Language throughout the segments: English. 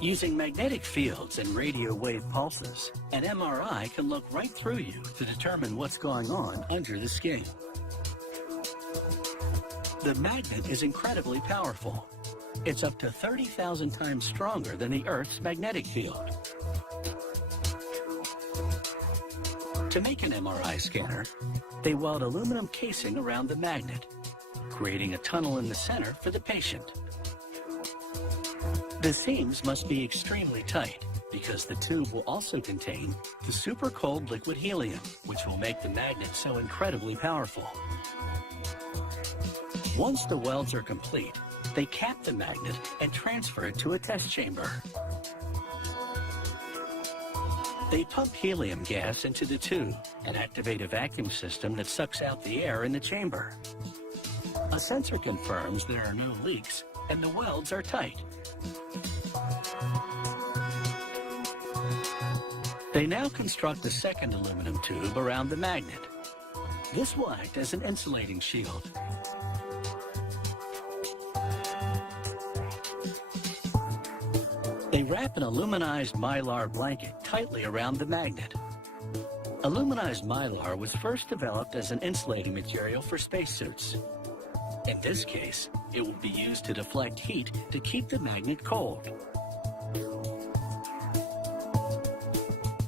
Using magnetic fields and radio wave pulses, an MRI can look right through you to determine what's going on under the skin. The magnet is incredibly powerful. It's up to 30,000 times stronger than the Earth's magnetic field. To make an MRI scanner, they weld aluminum casing around the magnet, creating a tunnel in the center for the patient. The seams must be extremely tight because the tube will also contain the super cold liquid helium, which will make the magnet so incredibly powerful. Once the welds are complete, they cap the magnet and transfer it to a test chamber. They pump helium gas into the tube and activate a vacuum system that sucks out the air in the chamber. A sensor confirms there are no leaks and the welds are tight. They now construct a second aluminum tube around the magnet. This will act as an insulating shield. They wrap an aluminized mylar blanket tightly around the magnet. Aluminized mylar was first developed as an insulating material for spacesuits. In this case, it will be used to deflect heat to keep the magnet cold.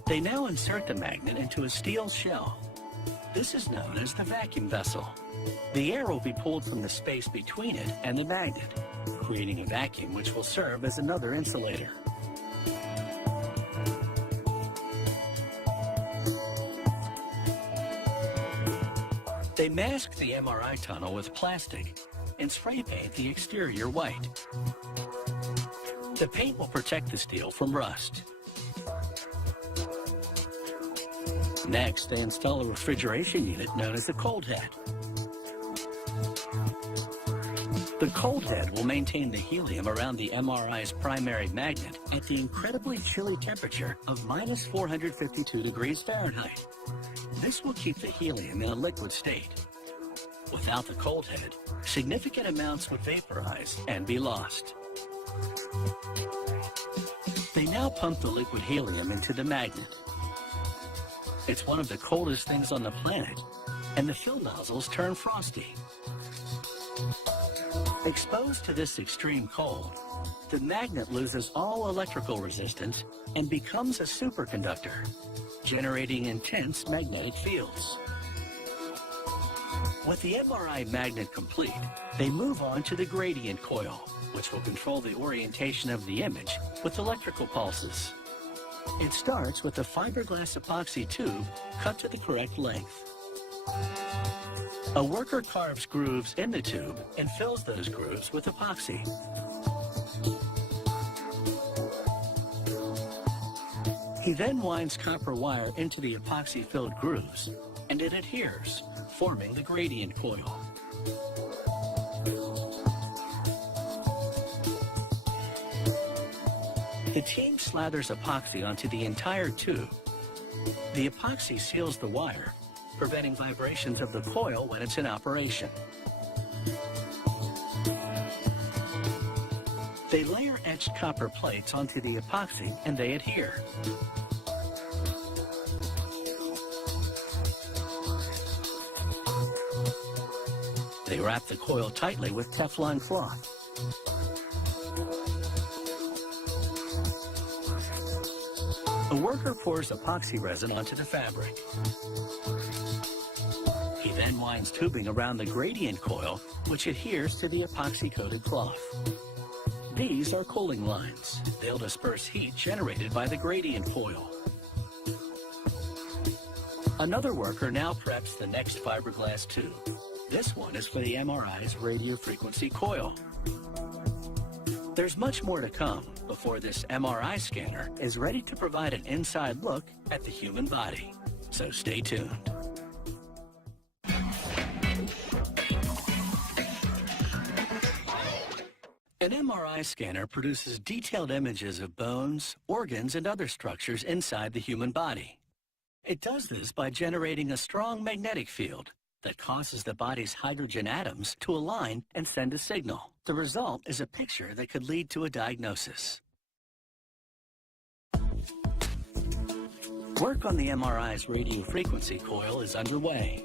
They now insert the magnet into a steel shell. This is known as the vacuum vessel. The air will be pulled from the space between it and the magnet, creating a vacuum which will serve as another insulator. They mask the MRI tunnel with plastic and spray paint the exterior white. The paint will protect the steel from rust. Next, they install a refrigeration unit known as the cold head. The cold head will maintain the helium around the MRI's primary magnet at the incredibly chilly temperature of minus 452 degrees Fahrenheit. This will keep the helium in a liquid state. Without the cold head, significant amounts would vaporize and be lost. They now pump the liquid helium into the magnet. It's one of the coldest things on the planet, and the fill nozzles turn frosty. Exposed to this extreme cold, the magnet loses all electrical resistance and becomes a superconductor, generating intense magnetic fields. With the MRI magnet complete, they move on to the gradient coil, which will control the orientation of the image with electrical pulses. It starts with a fiberglass epoxy tube cut to the correct length. A worker carves grooves in the tube and fills those grooves with epoxy. He then winds copper wire into the epoxy-filled grooves, and it adheres, forming the gradient coil. The team slathers epoxy onto the entire tube. The epoxy seals the wire, preventing vibrations of the coil when it's in operation. They layer etched copper plates onto the epoxy and they adhere. They wrap the coil tightly with Teflon cloth. A worker pours epoxy resin onto the fabric. He then winds tubing around the gradient coil, which adheres to the epoxy-coated cloth. These are cooling lines. They'll disperse heat generated by the gradient coil. Another worker now preps the next fiberglass tube. This one is for the MRI's radio frequency coil. There's much more to come before this MRI scanner is ready to provide an inside look at the human body. So stay tuned. An MRI scanner produces detailed images of bones, organs, and other structures inside the human body. It does this by generating a strong magnetic field that causes the body's hydrogen atoms to align and send a signal. The result is a picture that could lead to a diagnosis. Work on the MRI's radio frequency coil is underway.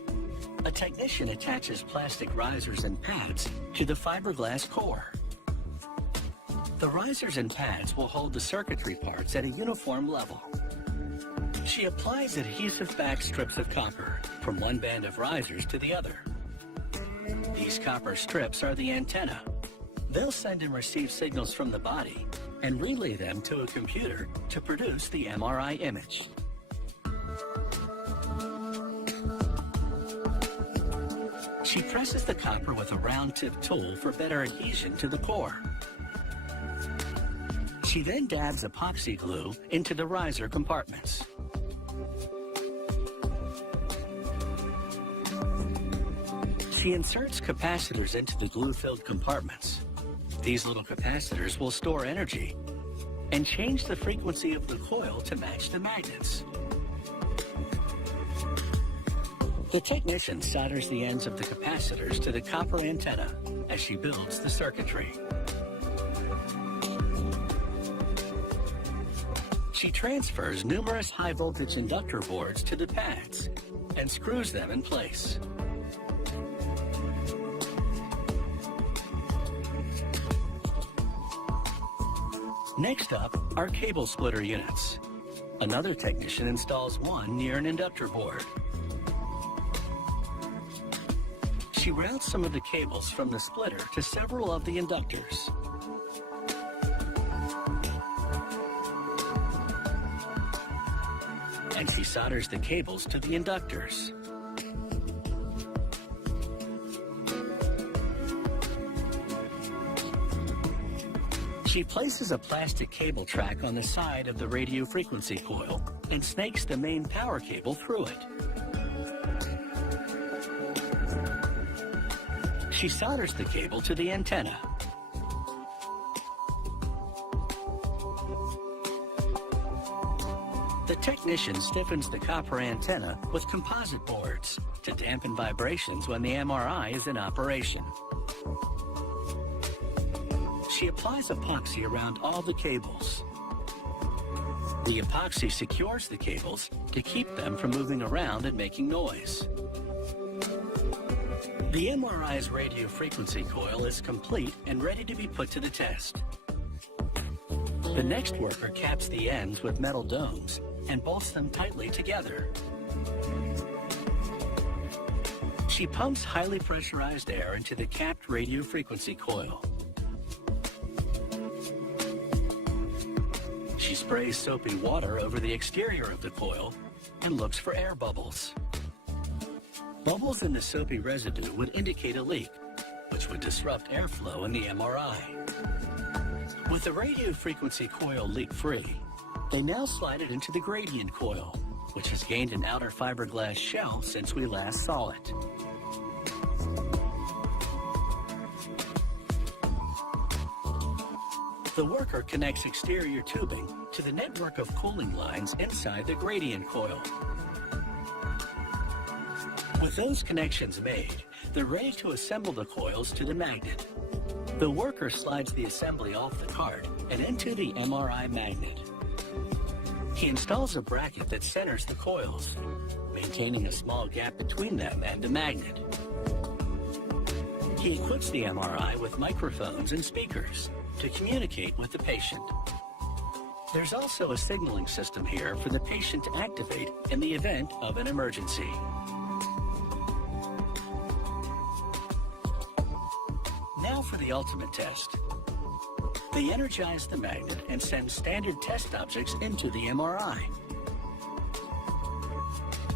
A technician attaches plastic risers and pads to the fiberglass core. The risers and pads will hold the circuitry parts at a uniform level. She applies adhesive-backed strips of copper from one band of risers to the other. These copper strips are the antenna. They'll send and receive signals from the body and relay them to a computer to produce the MRI image. She presses the copper with a round-tip tool for better adhesion to the core. She then dabs epoxy glue into the riser compartments. She inserts capacitors into the glue-filled compartments. These little capacitors will store energy and change the frequency of the coil to match the magnets. The technician solders the ends of the capacitors to the copper antenna as she builds the circuitry. She transfers numerous high-voltage inductor boards to the pads and screws them in place. Next up are cable splitter units. Another technician installs one near an inductor board. She routes some of the cables from the splitter to several of the inductors. And she solders the cables to the inductors. She places a plastic cable track on the side of the radio frequency coil and snakes the main power cable through it. She solders the cable to the antenna. The technician stiffens the copper antenna with composite boards to dampen vibrations when the MRI is in operation. She applies epoxy around all the cables. The epoxy secures the cables to keep them from moving around and making noise. The MRI's radio frequency coil is complete and ready to be put to the test. The next worker caps the ends with metal domes and bolts them tightly together. She pumps highly pressurized air into the capped radio frequency coil. She sprays soapy water over the exterior of the coil and looks for air bubbles. Bubbles in the soapy residue would indicate a leak, which would disrupt airflow in the MRI. With the radio frequency coil leak-free, they now slide it into the gradient coil, which has gained an outer fiberglass shell since we last saw it. The worker connects exterior tubing to the network of cooling lines inside the gradient coil. With those connections made, they're ready to assemble the coils to the magnet. The worker slides the assembly off the cart and into the MRI magnet. He installs a bracket that centers the coils, maintaining a small gap between them and the magnet. He equips the MRI with microphones and speakers to communicate with the patient. There's also a signaling system here for the patient to activate in the event of an emergency. Now for the ultimate test. They energize the magnet and send standard test objects into the MRI.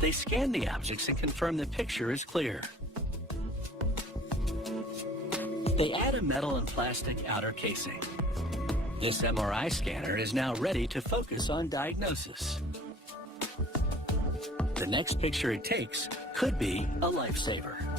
They scan the objects and confirm the picture is clear. They add a metal and plastic outer casing. This MRI scanner is now ready to focus on diagnosis. The next picture it takes could be a lifesaver.